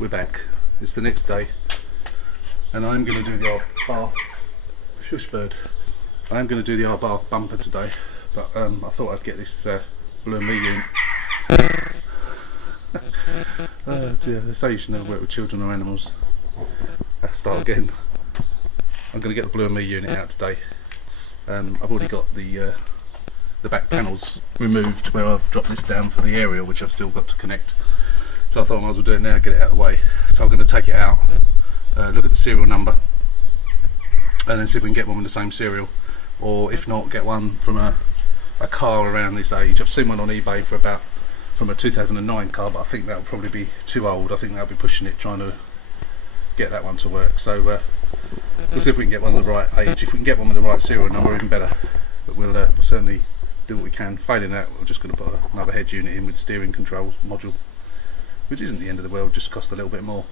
we're back. It's the next day, and I'm going to do the old bath. Shush bird. I am going to do the old bath bumper today, but I thought I'd get this Blue and Me unit. Oh dear, they say you should never work with children or animals. Let's start again. I'm going to get the Blue and Me unit out today. I've already got the back panels removed where I've dropped this down for the aerial, which I've still got to connect. So I thought I might as well do it now, get it out of the way. So I'm going to take it out, look at the serial number, and then see if we can get one with the same serial, or if not, get one from a car around this age. I've seen one on eBay from a 2009 car, but I think that'll probably be too old. I think they'll be pushing it, trying to get that one to work. So we'll see if we can get one of the right age. If we can get one with the right serial number, even better. But we'll certainly do what we can. Failing that, we're just going to put another head unit in with steering control module, which isn't the end of the world, just cost a little bit more.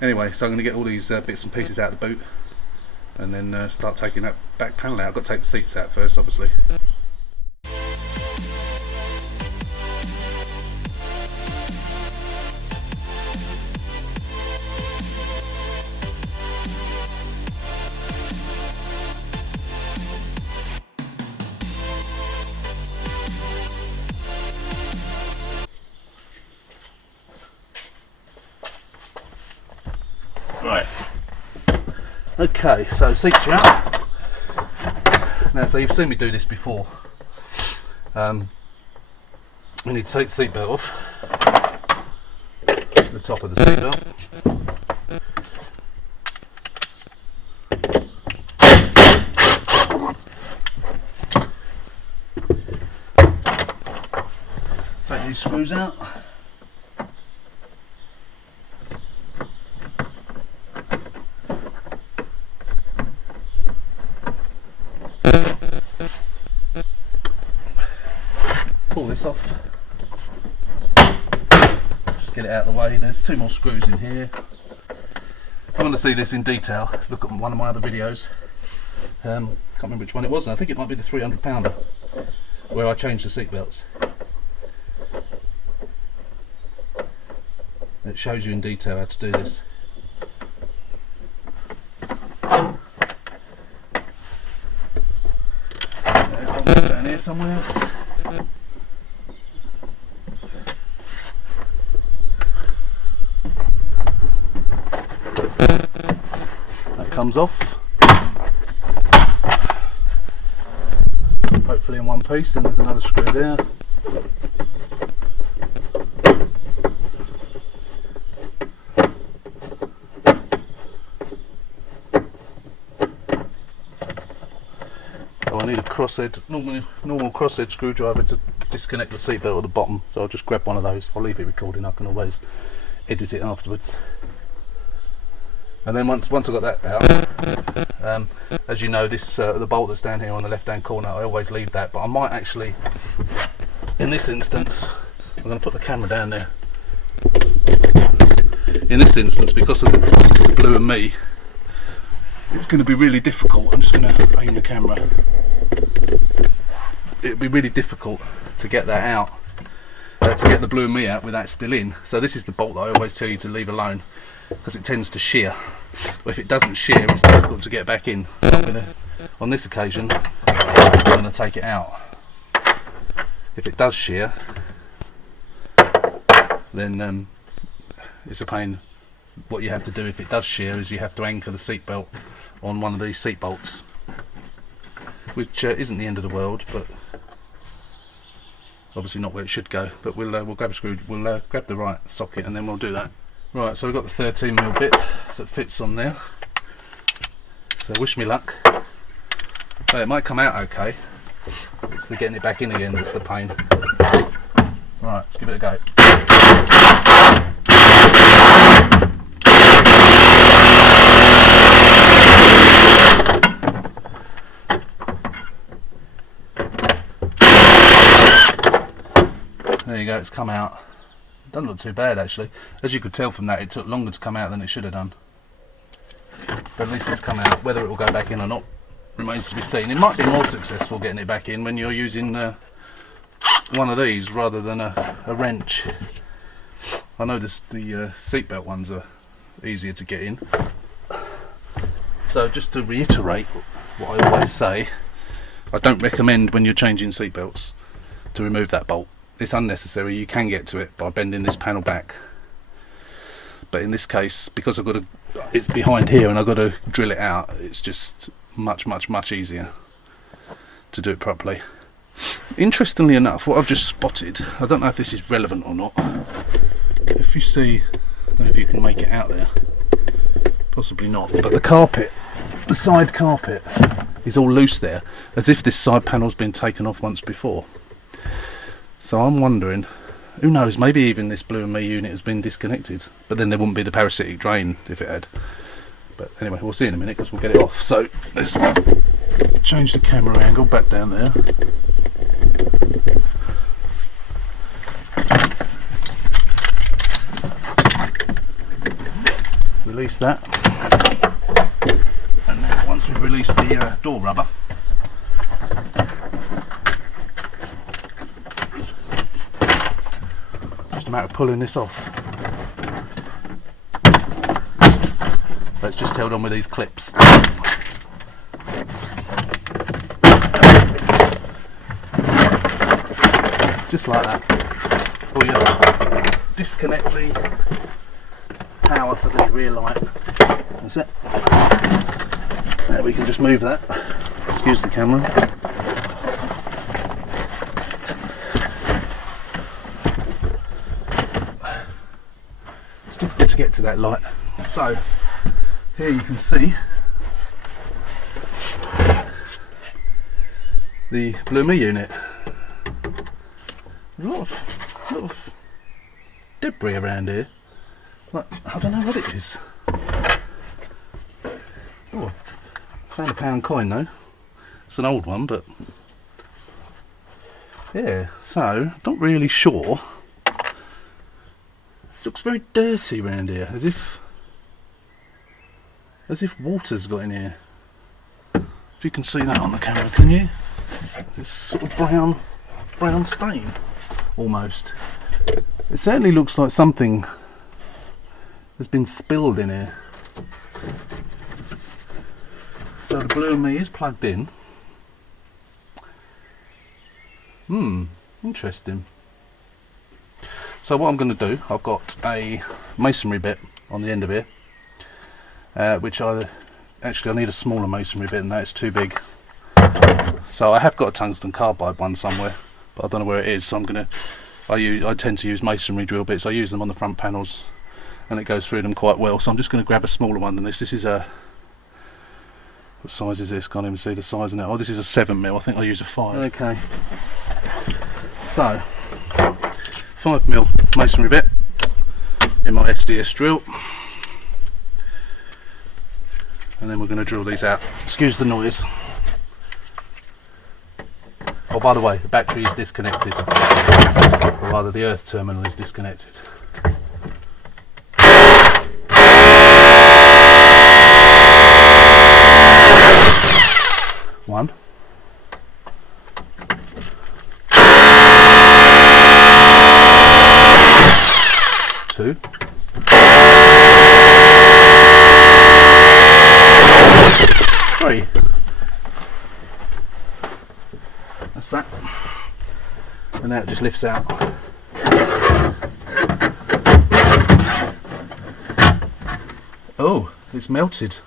Anyway, so I'm going to get all these bits and pieces out of the boot, and then start taking that back panel out. I've got to take the seats out first, obviously. Right. Okay, so the seats are out. Now, so you've seen me do this before. We need to take the seatbelt off. The top of the seatbelt. Take these screws out. Pull this off. Just get it out of the way. There's 2 more screws in here. I want to see this in detail. Look at one of my other videos. Can't remember which one it was. I think it might be the 300 pounder where I changed the seat belts. It shows you in detail how to do this. Down here somewhere. That comes off. Hopefully in one piece. Then there's another screw there. I need a crosshead, normal crosshead screwdriver to disconnect the seatbelt at the bottom, so I'll just grab one of those. I'll leave it recording, I can always edit it afterwards. And then once I've got that out, as you know, this the bolt that's down here on the left hand corner, I always leave that, but I might actually, in this instance, I'm going to put the camera down there. In this instance, because it's the Blue and Me, it's going to be really difficult. I'm just going to aim the camera. It'll be really difficult to get that out, to get the Blue and Me out with that still in. So this is the bolt that I always tell you to leave alone, because it tends to shear. Well, if it doesn't shear, it's difficult to get back in. So I'm going to, on this occasion, I'm going to take it out. If it does shear, then it's a pain. What you have to do if it does shear is you have to anchor the seat belt on one of these seat bolts, which isn't the end of the world, but obviously not where it should go. But we'll grab a screw, we'll grab the right socket, and then we'll do that. Right, so we've got the 13mm bit that fits on there. So wish me luck. So it might come out okay. It's the getting it back in again that's the pain. Right, let's give it a go. There you go, it's come out. It doesn't look too bad actually. As you could tell from that, it took longer to come out than it should have done. But at least it's come out. Whether it will go back in or not remains to be seen. It might be more successful getting it back in when you're using one of these rather than a wrench. I know the seatbelt ones are easier to get in. So just to reiterate what I always say, I don't recommend when you're changing seatbelts to remove that bolt. It's unnecessary. You can get to it by bending this panel back, but in this case, because it's behind here and I've got to drill it out, it's just much easier to do it properly. Interestingly enough, what I've just spotted, I don't know if this is relevant or not. If you see, I don't know if you can make it out there, possibly not, but the carpet, the side carpet, is all loose there, as if this side panel's been taken off once before. So I'm wondering, who knows, maybe even this Blue and Me unit has been disconnected, but then there wouldn't be the parasitic drain if it had. But anyway, we'll see in a minute because we'll get it off. So let's change the camera angle back down there. Release that, and then once we've released the door rubber, just a matter of pulling this off. So it's just held on with these clips. Just like that. Oh yeah. Disconnect the power for the rear light. That's it. There, we can just move that. Excuse the camera. It's difficult to get to that light. So here you can see the Blue Me unit. There's a lot of debris around here. Like, I don't know what it is. Oh, found a £1 coin though. It's an old one, but yeah. So not really sure. It looks very dirty around here, as if water's got in here. If you can see that on the camera, can you? This sort of brown stain, almost. It certainly looks like something has been spilled in here. So the Blue and Me is plugged in. Interesting. So what I'm going to do, I've got a masonry bit on the end of here, which I need a smaller masonry bit, and that is too big. So I have got a tungsten carbide one somewhere, but I don't know where it is. So I tend to use masonry drill bits. I use them on the front panels, and it goes through them quite well. So I'm just going to grab a smaller one than this. This is a, what size is this? Can't even see the size of it. Oh, this is a 7mm. I think I'll use a 5. Okay. So 5mm masonry bit in my SDS drill, and then we're going to drill these out. Excuse the noise. Oh, by the way, the battery is disconnected, or rather the earth terminal is disconnected. One. Two. Three. That's that. And now it just lifts out. Oh, it's melted.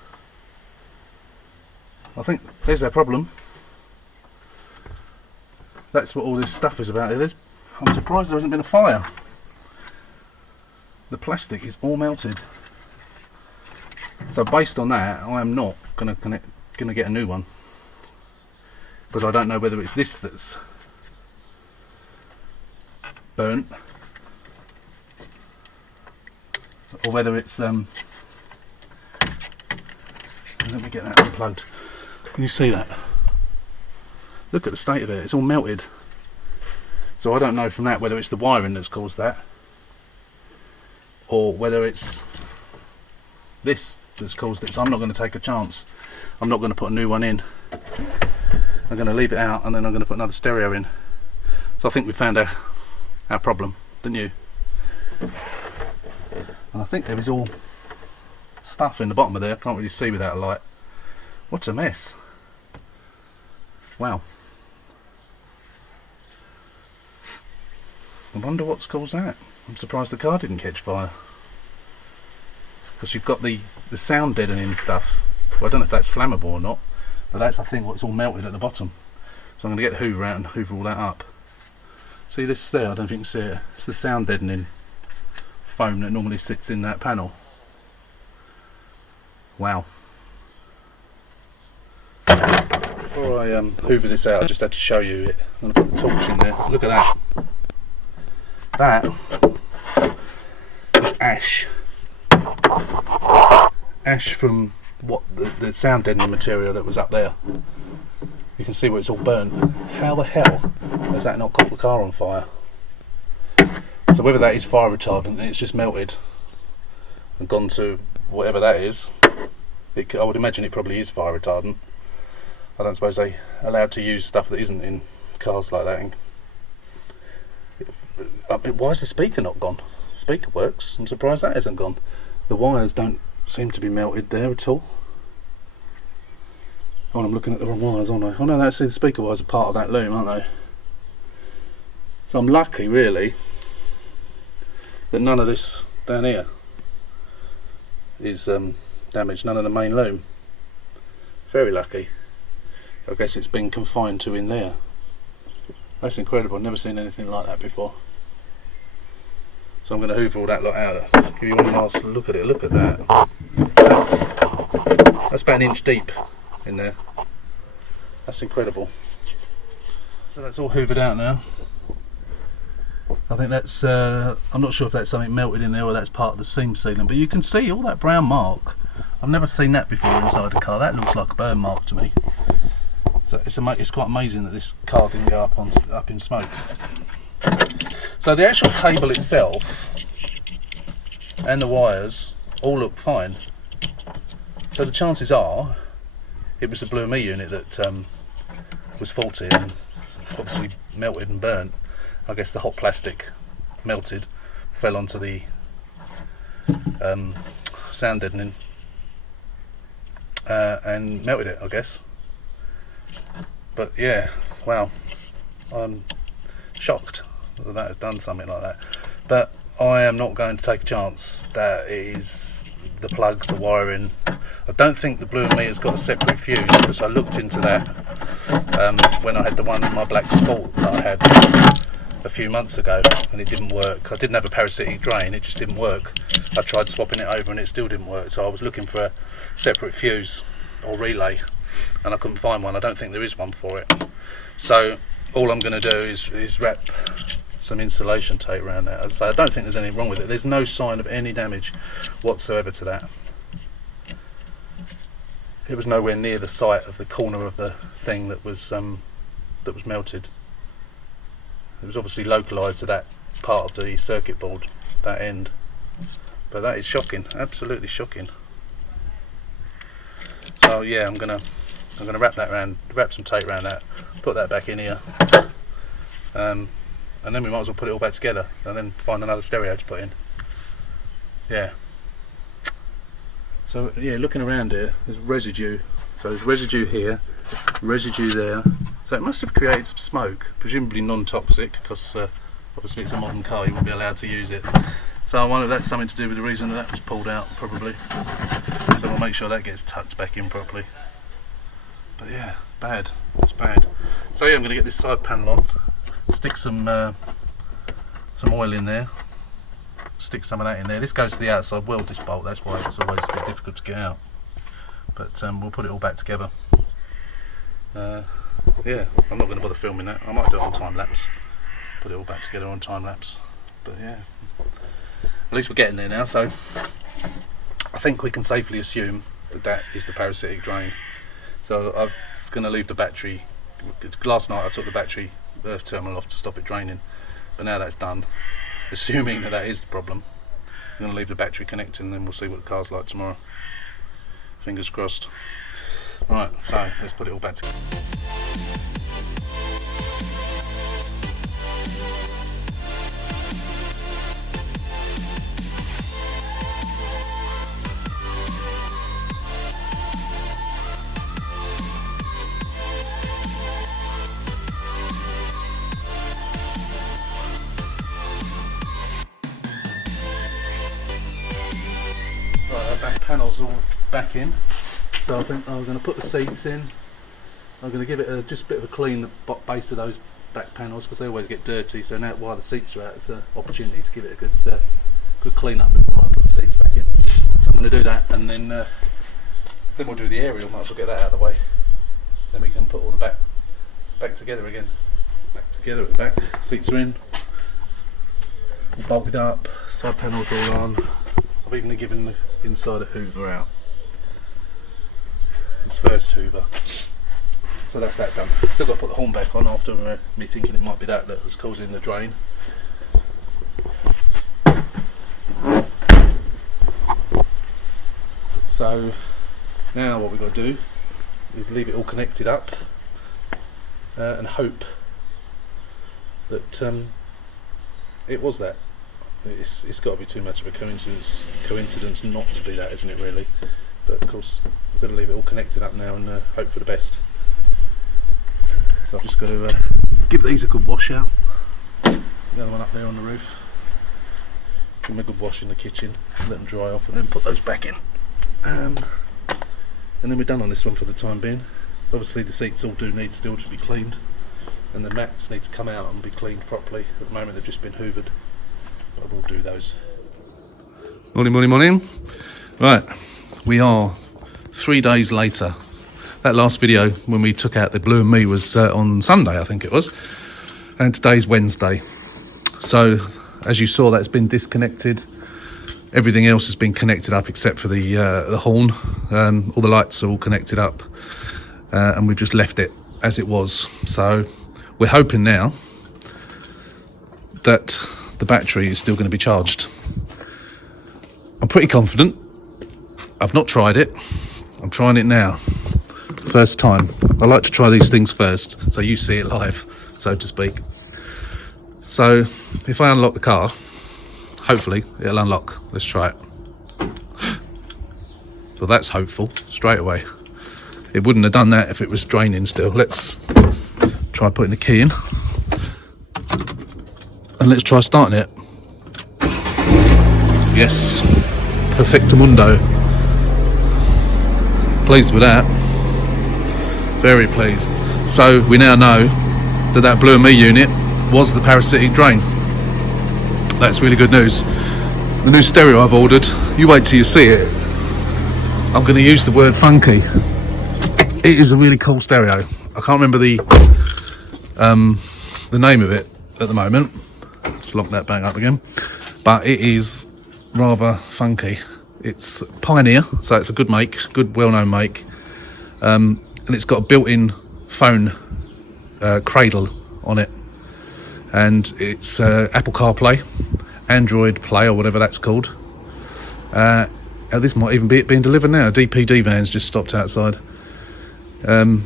I think there's our problem. That's what all this stuff is about. I'm surprised there hasn't been a fire. The plastic is all melted. So based on that, I am not gonna get a new one, because I don't know whether it's this that's burnt, or whether it's let me get that unplugged. Can you see that? Look at the state of it, it's all melted. So I don't know from that whether it's the wiring that's caused that, or whether it's this that's caused it. So I'm not going to take a chance. I'm not going to put a new one in. I'm going to leave it out, and then I'm going to put another stereo in. So I think we found our problem, didn't you? And I think there is all stuff in the bottom of there. I can't really see without a light. What a mess. Wow. I wonder what's caused that. I'm surprised the car didn't catch fire. Because you've got the sound deadening stuff. Well, I don't know if that's flammable or not, but that's, I think, what's all melted at the bottom. So I'm going to get the hoover out and hoover all that up. See this there? I don't know if you can see it. It's the sound deadening foam that normally sits in that panel. Wow. Before I hoover this out, I just had to show you it. I'm going to put the torch in there. Look at that. That is ash. Ash from what the sound deadening material that was up there. You can see where it's all burnt. How the hell has that not caught the car on fire? So whether that is fire retardant, it's just melted and gone to whatever that is. I would imagine it probably is fire retardant. I don't suppose they are allowed to use stuff that isn't in cars like that. Why is the speaker not gone? The speaker works. I'm surprised that hasn't gone. The wires don't seem to be melted there at all. Oh, I'm looking at the wrong wires, aren't I? Oh no, that's the speaker wires are part of that loom, aren't they? So I'm lucky, really, that none of this down here is damaged. None of the main loom. Very lucky. I guess it's been confined to in there. That's incredible. I've never seen anything like that before. So I'm going to hoover all that lot out. Give you one last look at it. Look at that. That's about an inch deep in there. That's incredible. So that's all hoovered out now. I think that's, I'm not sure if that's something melted in there or that's part of the seam sealant, but you can see all that brown mark. I've never seen that before inside a car. That looks like a burn mark to me. So it's quite amazing that this car didn't go up in smoke. So the actual cable itself and the wires all look fine. So the chances are it was the Blue Me unit that was faulty and obviously melted and burnt. I guess the hot plastic melted, fell onto the sound deadening and melted it, I guess. But yeah, wow, I'm shocked that that has done something like that. But I am not going to take a chance that it is the plug, the wiring. I don't think the Blue Me has got a separate fuse, because I looked into that when I had the one in my black Sport that I had a few months ago, and it didn't work. I didn't have a parasitic drain, it just didn't work. I tried swapping it over and it still didn't work, so I was looking for a separate fuse or relay and I couldn't find one. I don't think there is one for it. So all I'm going to do is wrap some insulation tape around that. As I say, I don't think there's anything wrong with it. There's no sign of any damage whatsoever to that. It was nowhere near the site of the corner of the thing that was melted. It was obviously localised to that part of the circuit board, that end. But that is shocking, absolutely shocking. So yeah, I'm gonna wrap some tape around that, put that back in here, and then we might as well put it all back together, and then find another stereo to put in. Yeah. So yeah, looking around here, there's residue. So there's residue here, residue there. So it must have created some smoke, presumably non-toxic, because obviously it's a modern car, you wouldn't be allowed to use it. So I wonder if that's something to do with the reason that was pulled out, probably. So we'll make sure that gets tucked back in properly. But yeah, bad. It's bad. So yeah, I'm going to get this side panel on, stick some oil in there, stick some of that in there. This goes to the outside weld, this bolt, that's why it's always a bit difficult to get out. But we'll put it all back together. Yeah, I'm not going to bother filming that. I might do it on time lapse. Put it all back together on time lapse. But yeah, at least we're getting there now. So I think we can safely assume that that is the parasitic drain. So I'm going to leave the battery. Last night I took the battery earth terminal off to stop it draining, but now that's done, assuming that that is the problem, I'm going to leave the battery connected and then we'll see what the car's like tomorrow. Fingers crossed. Right, so let's put it all back together. panels all back in. So I think I'm going to put the seats in. I'm going to give it just a bit of a clean the base of those back panels because they always get dirty. So now while the seats are out, it's an opportunity to give it a good clean up before I put the seats back in. So I'm going to do that, and then we'll do the aerial. Might as well get that out of the way. Then we can put all the back together again. Back together at the back. Seats are in. All bolted up. Side panels all on. I've even given the inside a hoover out. It's first hoover. So that's that done. Still got to put the horn back on after me thinking it might be that was causing the drain. So now what we've got to do is leave it all connected up and hope that it was that. It's got to be too much of a coincidence not to be that, isn't it really? But of course we've got to leave it all connected up now and hope for the best. So I've just got to give these a good wash out. The other one up there on the roof. Give them a good wash in the kitchen, let them dry off, and then put those back in. And then we're done on this one for the time being. Obviously the seats all do need still to be cleaned, and the mats need to come out and be cleaned properly. At the moment they've just been hoovered, but I will do those. Morning. Right, we are 3 days later. That last video when we took out the Blue and Me was on Sunday, I think it was, and today's Wednesday. So as you saw, that's been disconnected. Everything else has been connected up except for the horn. All the lights are all connected up, and we've just left it as it was. So we're hoping now that the battery is still going to be charged. I'm pretty confident. I've not tried it. I'm trying it now. First time. I like to try these things first, so you see it live, so to speak. So if I unlock the car, hopefully it'll unlock. Let's try it. Well, that's hopeful straight away. It wouldn't have done that if it was draining still. Let's try putting the key in, and let's try starting it. Yes, perfectamundo. Pleased with that. Very pleased. So we now know that Blue and Me unit was the parasitic drain. That's really good news. The new stereo I've ordered, you wait till you see it. I'm going to use the word funky. It is a really cool stereo. I can't remember the name of it at the moment. Let's lock that bang up again. But it is rather funky. It's Pioneer, so it's a good make, good well-known make. And it's got a built-in phone cradle on it, and it's Apple CarPlay, Android Play, or whatever that's called. This might even be it being delivered now. DPD van's just stopped outside, and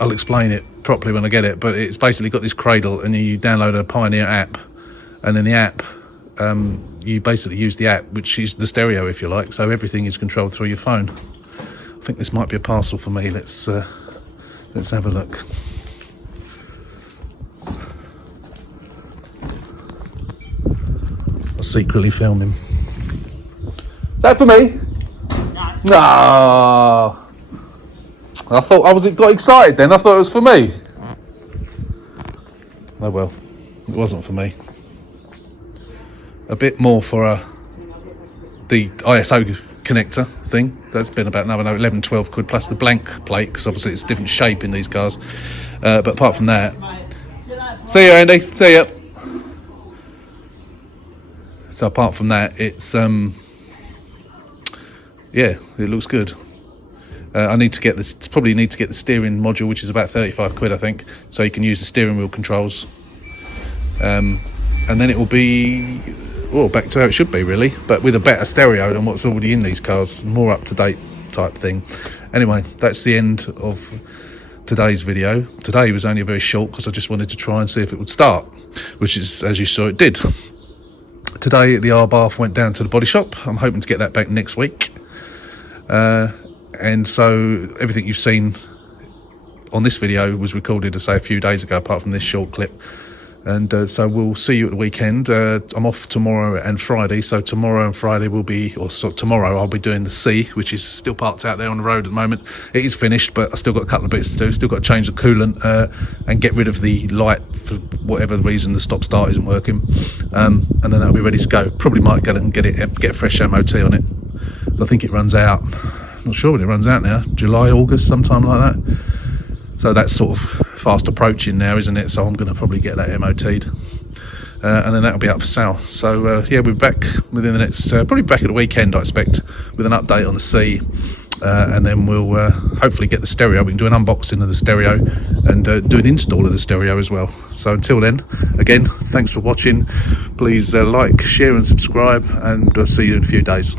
I'll explain it properly when I get it, but it's basically got this cradle, and you download a Pioneer app, and in the app you basically use the app, which is the stereo if you like, so everything is controlled through your phone. I think this might be a parcel for me. Let's have a look. I'll secretly film him. Is that for me? No. I thought got excited then. I thought it was for me. Oh well, it wasn't for me. A bit more for the ISO connector thing. That's been about another 11-12 quid plus the blank plate, because obviously it's a different shape in these cars. But apart from that, see you, Andy. See ya. So apart from that, it's yeah, it looks good. I need to get this. Probably need to get the steering module, which is about 35 quid, I think, so you can use the steering wheel controls. And then it will be, well, back to how it should be really, but with a better stereo than what's already in these cars, more up to date type thing. Anyway, that's the end of today's video. Today was only a very short because I just wanted to try and see if it would start, which is, as you saw, it did. Today the R bath went down to the body shop. I'm hoping to get that back next week. And so everything you've seen on this video was recorded, to say, a few days ago, apart from this short clip. And so we'll see you at the weekend. I'm off tomorrow and Friday, so tomorrow and Friday will be, tomorrow I'll be doing the C, which is still parked out there on the road at the moment. It is finished, but I've still got a couple of bits to do. Still got to change the coolant and get rid of the light for whatever reason the stop start isn't working, and then that'll be ready to go. Probably might go and get a fresh MOT on it. So I think it runs out, I'm not sure when it runs out now, July, August, sometime like that. So that's sort of fast approaching now, isn't it? So I'm going to probably get that MOT'd, and then that'll be up for sale. So yeah, we'll be back within the next, probably back at the weekend, I expect, with an update on the C, and then we'll hopefully get the stereo. We can do an unboxing of the stereo and do an install of the stereo as well. So until then, again, thanks for watching. Please like, share and subscribe, and I'll see you in a few days.